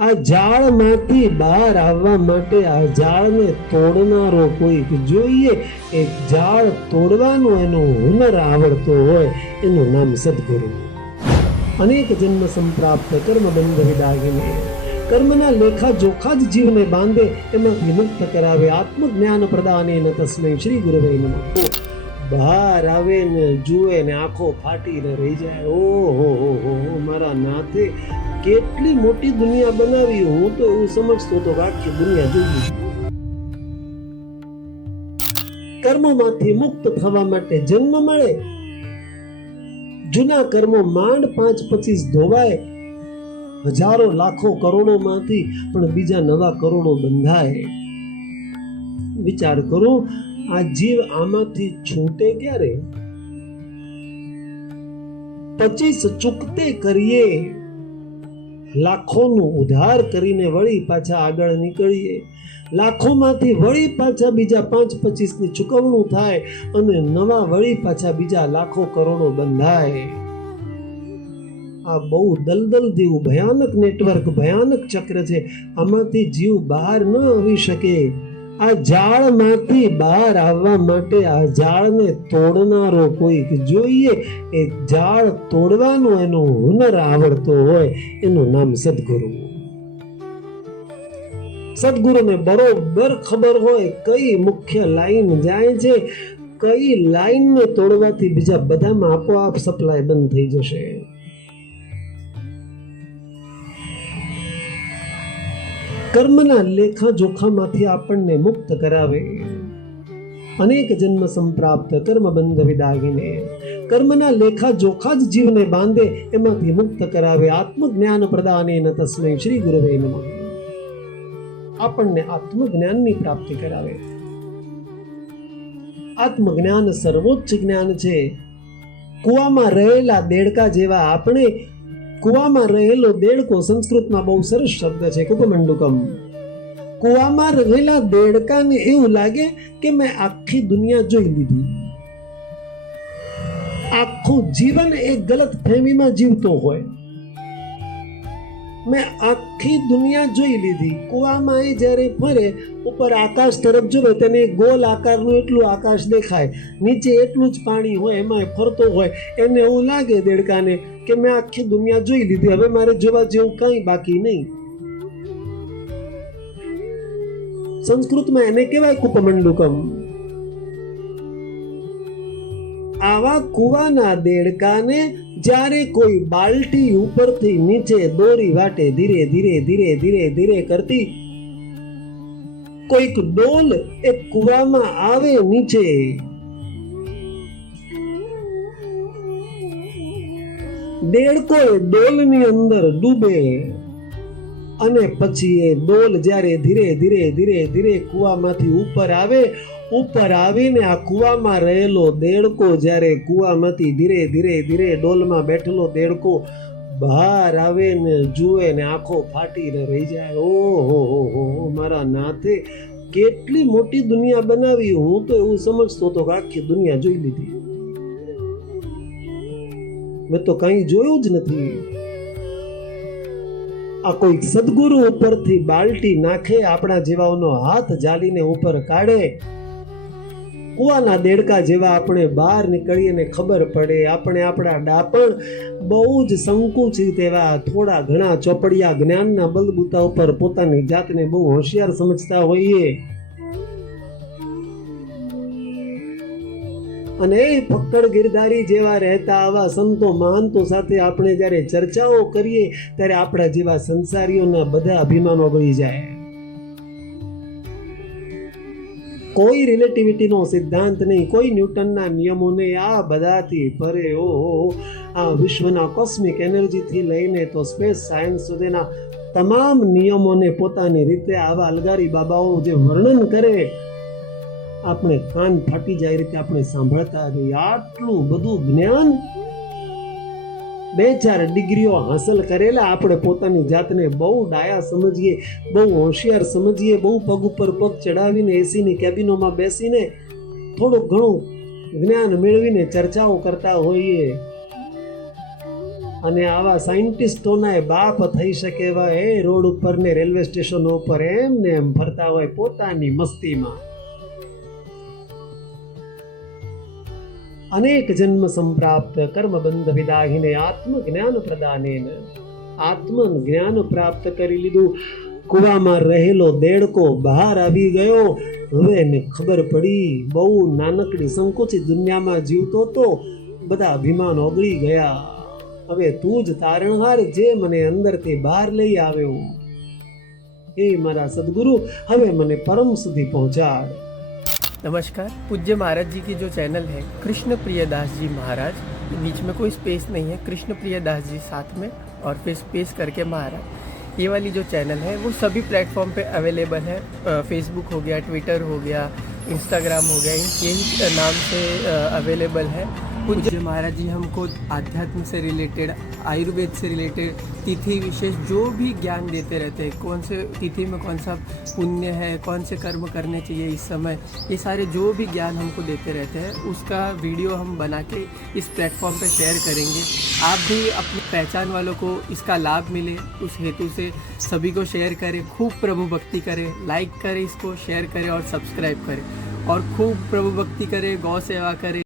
આ જાળમાંથી બહાર આવવા માટે આ જાળને તોડનારો કોઈક જોઈએ. એક જાળ તોડવાનો એનો હુનર આવડતો હોય એનું નામ સદગુરુ. અનેક જન્મ સંપ્રાપ્ત કર્મ બંધ વિદાગીને કર્મના લેખા જોખા જ જીવને બાંધે એમાંથી મુક્ત કરાવે. આત્મજ્ઞાન પ્રદાને ન તસ્મૈ શ્રી ગુરવે નમઃ. બહાર આવે ને જુએ ને આંખો ફાટીને રહી જાય. ઓહો હો મારા નાથે કેટલી મોટી દુનિયા બનાવી. હું તો એવું સમજતો હતો કે આખી દુનિયા જોઈ લીધી. કર્મોમાંથી મુક્ત થવા માટે જન્મ મળે. જૂના કર્મો માંડ 5-25 ધોવાય. હજારો લાખો કરોડો માંથી પણ બીજા નવા કરોડો બંધાય. વિચાર કરો, આ જીવ આમાંથી છૂટે ક્યારે? 25 ચૂકતે કરીએ, લાખોનું ઉધાર કરીને વળી પાછા આગળ નીકળીએ. લાખોમાંથી વળી પાછા બીજા 5-25 ની ચૂકવણું થાય અને નવા વળી પાછા બીજા લાખો કરોડો બંધાય. આ બહુ દલદલ જેવું ભયાનક નેટવર્ક, ભયાનક ચક્ર છે. આમાંથી જીવ બહાર ન આવી શકે. આ જાળમાંથી બહાર આવવા માટે આ જાળને તોડનારો કોઈક જોઈએ. એક જાળ તોડવાનો એનો હુનર આવડતો હોય એનું નામ સદગુરુ. સદગુરુને બરોબર ખબર હોય કઈ મુખ્ય લાઈન જાય છે, કઈ લાઈનને તોડવાથી બીજા બધામાં આપોઆપ સપ્લાય બંધ થઈ જશે. કર્મના લેખા જોખામાંથી આપણને મુક્ત કરાવે. અનેક જન્મ સંપ્રાપ્ત કર્મ બંધ વિદાગીને કર્મના લેખા જોખા જ જીવને બાંધે એમાંથી મુક્ત કરાવે. આત્મજ્ઞાન પ્રદાને ન તસ્મૈ શ્રી ગુરવે નમઃ. આપણને આત્મજ્ઞાનની પ્રાપ્તિ કરાવે. આત્મજ્ઞાન સર્વોચ્ચ જ્ઞાન છે. કુવામાં રહેલા દેડકા જેવા આપણે. કુવામાં રહેલો દેડકો સંસ્કૃતમાં બહુ સરસ શબ્દ છે, કુપમંડુકમ. કુવામાં રહેલા દેડકાને એવું લાગે કે મેં આખી દુનિયા જોઈ લીધી. આખું જીવન એક ગલત ફહેમીમાં જીવતો હોય. મેં આખી દુનિયા જોઈ લીધી. કુવામાં એ જ્યારે ફરે, ઉપર આકાશ તરફ જોવે તેને ગોલ આકારનું એટલું આકાશ દેખાય, નીચે એટલું જ પાણી હોય, એમાં ફરતો હોય. એને એવું લાગે દેડકાને કે મેં આખી દુનિયા જોઈ લીધી, હવે મારે જોવા જેવું કંઈ બાકી નહીં. સંસ્કૃતમાં એને કહેવાય કુપમંડુકમ. આવા કુવાના દેડકાને જ્યારે કોઈ બાલટી ઉપરથી નીચે દોરી વાટે ધીરે ધીરે ધીરે ધીરે ધીરે કરતી, કોઈક ડોલ એક કુવામાં આવે નીચે, દેડકો એ ડોલની અંદર ડૂબે અને પછી એ ડોલ જ્યારે ધીરે ધીરે ધીરે ધીરે કુવામાંથી ઉપર આવીને આ કુવામાં રહેલો દેડકો જ્યારે કુવામાંથી ધીરે ધીરે ધીરે ડોલમાં બેઠેલો દેડકો બહાર આવે ને જુએ ને આંખો ફાટીને રહી જાય. ઓહો હો મારા નાથે કેટલી મોટી દુનિયા બનાવી. હું તો એવું સમજતો હતો કે આખી દુનિયા જોઈ લીધી. મેં તો કંઈ જોયું જ નથી. આ કોઈ સદગુરુ ઉપરથી બાલટી નાખે, આપણા જેવાઓનો હાથ જાલીને ઉપર કાઢે. કુવાના દેડકા જેવા આપણે બહાર નીકળીએ ને ખબર પડે. આપણે આપણા ડાપણ બહુ જ સંકુચિત એવા થોડા ઘણા ચોપડિયા જ્ઞાનના બલબૂતા ઉપર પોતાની જાતને બહુ હોશિયાર સમજતા હોઈએ. અને એ ફક્કડ ગિરધારી જેવા રહેતા આવા સંતો મહંતો સાથે આપણે જ્યારે ચર્ચાઓ કરીએ ત્યારે આપણા જેવા સંસારીઓના બધા અભિમાનો બળી જાય. કોઈ રિલેટિવિટીનો સિદ્ધાંત નહીં, કોઈ ન્યૂટનના નિયમો નહીં. આ બધાથી પરે આ વિશ્વના કોસ્મિક એનર્જીથી લઈને તો સ્પેસ સાયન્સ સુધીના તમામ નિયમોને પોતાની રીતે આવા અલગારી બાબાઓ જે વર્ણન કરે, આપણે કાન ફાટી જાય રીતે આપણે સાંભળતા રહીએ. આટલું બધું જ્ઞાન 2-4 ડિગ્રીઓ હાંસલ કરેલા આપણે પોતાની જાતને બહુ ડાયા સમજીએ, બહુ હોશિયાર સમજીએ, બહુ પગ ઉપર પગ ચડાવીને એસીની કેબિનોમાં બેસીને થોડું ઘણું જ્ઞાન મેળવીને ચર્ચાઓ કરતા હોઈએ. અને આવા સાયન્ટિસ્ટોના બાપ થઈ શકે એવા એ રોડ ઉપર ને રેલવે સ્ટેશનો ઉપર એમ ને એમ ફરતા હોય પોતાની મસ્તીમાં. અનેક જન્મ સંપ્રાપ્ત કર્મબંધ વિદાહિને આત્મજ્ઞાન પ્રદાનેન. આત્મજ્ઞાન પ્રાપ્ત કરી લીધું. કુવામાં રહેલો દેડકો બહાર આવી ગયો. હવે એને ખબર પડી બહુ નાનકડી સંકુચિત દુનિયામાં જીવતો તો બધા અભિમાન ઓગળી ગયા. હવે તું જ તારણહાર જે મને અંદરથી બહાર લઈ આવ્યો. હે મારા સદગુરુ, હવે મને પરમ સુધી पहुंचाड़. नमस्कार। पूज्य महाराज जी की जो चैनल है कृष्ण प्रियदास जी महाराज, बीच में कोई स्पेस नहीं है, कृष्ण प्रियदास जी साथ में और फिर स्पेस करके महाराज, ये वाली जो चैनल है वो सभी प्लेटफॉर्म पे अवेलेबल है। फेसबुक हो गया, ट्विटर हो गया, इंस्टाग्राम हो गया, यही नाम से अवेलेबल है। पूज्य महाराज जी हमको आध्यात्म से रिलेटेड, आयुर्वेद से रिलेटेड, तिथि विशेष जो भी ज्ञान देते रहते हैं, कौन से तिथि में कौन सा पुण्य है, कौन से कर्म करने चाहिए इस समय, ये सारे जो भी ज्ञान हमको देते रहते हैं उसका वीडियो हम बना के इस प्लेटफॉर्म पे शेयर करेंगे। आप भी अपनी पहचान वालों को इसका लाभ मिले उस हेतु से सभी को शेयर करें, खूब प्रभु भक्ति करें, लाइक करें, इसको शेयर करें और सब्सक्राइब करें और खूब प्रभु भक्ति करें, गौ सेवा करें।